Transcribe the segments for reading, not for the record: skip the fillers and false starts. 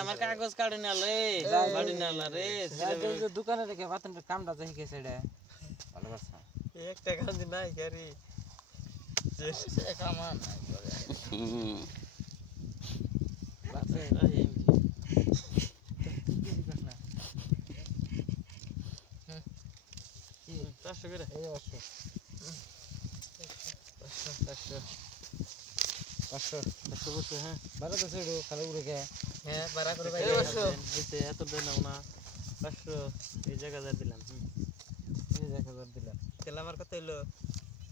আমার কাগজ কাটে না রে বাড়ি না রে দোকানে রেখে বাতনটা কামটা দেখি কে সেটা ভালো কথা একটা কান্দি নাই গাড়ি সে কামান বাসে কি 400 করে এই 800 500 হ্যাঁ বারো তো ছেড়ো খালি উড়ে গে হ্যাঁ বাড়া করে ভাই এত দেন না 500 এই জায়গা যা দিলাম এই 1000 দিলাম তেল আমার কত হইলো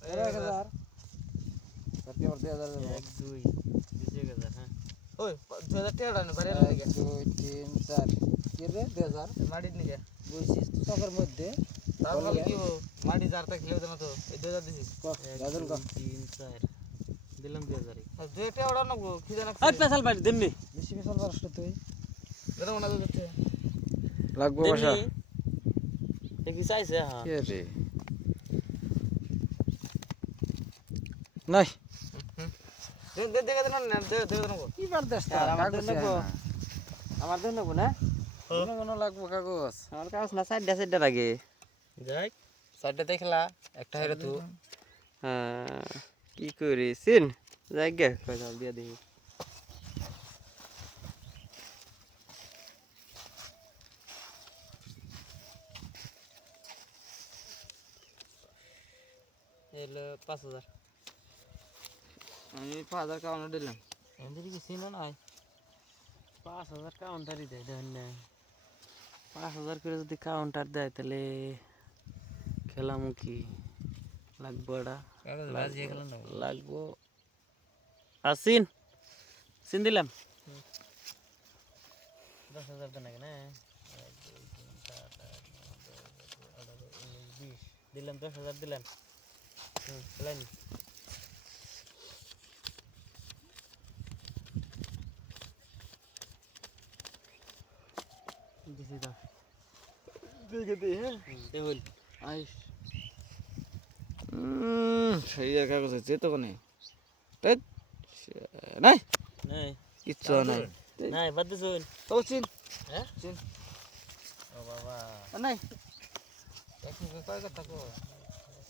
1000 তার কি আর 2000 দেব 1 2 20000 হ্যাঁ ওই 2000 টাকা না বাড়ি 1 2 3 4 কি রে 2000 মাটির নিকে বইছিস চকের মধ্যে তারপর কি হবো মাটি জারটা খেলে দেব তো এই 2000 দিছিস দাদুল কা 3 4 দিলাম 2000 দুই টাকা ওড়া নগো কি জানা আর পেছাল বাড়ি দেমনি বেশি বেশি বারষ্ট তুই দেন না দিতে লাগবো বাসা এ কি চাইছে হ্যাঁ কে রে নাই দেন দে দেখা দেন না দে দেন না কি বার দেশটা আমার দেন লাগবো আমার দেন লাগবো না মনে লাগবো কাগজ আমার কাগজ না সাইডটা লাগে যাই সাইডে দেখলা একটা হেরে তুই হ্যাঁ কি করিস জায়গা কয় জল দিয়া দেখি এলো 5000 আমি 5000 কাউন্টার দিলাম এদের কি চিনো নাই 5000 কাউন্টারই দেয় দেখেন না 5000 করে যদি কাউন্টার দেয় তাহলে খেলামু কি লাগবো এটা কাগজ বাজিয়ে গেল না লাগবো আসিন সিন দিলাম 10000 দেন নাকি না 1 2 3 4 5 6 7 8 9 10 11 12 20 দিলাম 10000 দিলাম লাইন দিছি দা দেখে দে হ্যাঁ দেবল আইস সেই আর কাগজ আছে তো কোনে নাই নাই কিচ্ছু নাই নাই বাদ দিছুন তো চিন হ্যাঁ চিন ও বাবা নাই এখন কয় কথা কো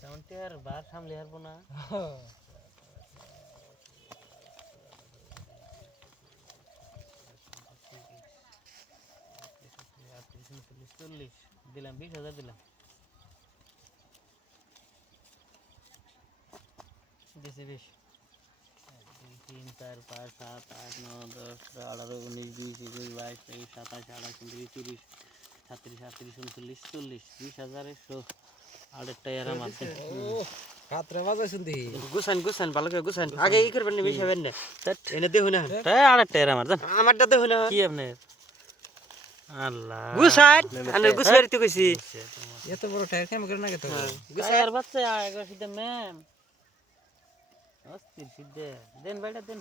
সাউন্ডে আর বার সামলে হারবো না দিলাম 20000 দিলাম দিছি 20 2 3 4 5 7 8 9 10 11 19 20 21 22 27 28 29 30 31 32 33 39 40 20000 আড়াইটা এর মাঝে হাতরে বাজাইছুন দি গুছান ভালো করে গুছান আগে ই করবেন না বেশি হবেন না এনে দেখুন না তাই আড়াইটা এর আমার জান আমারটা দেখুন না কি আপনার আল্লাহ গুছান আনে গুছাইতে কইছি এত বড় টায়ার কেমন করে না গেতো গুছাইয়ার বাচ্চা একবার সিধা ম্যাম অস্থির সিধা দেন বাইটা দেন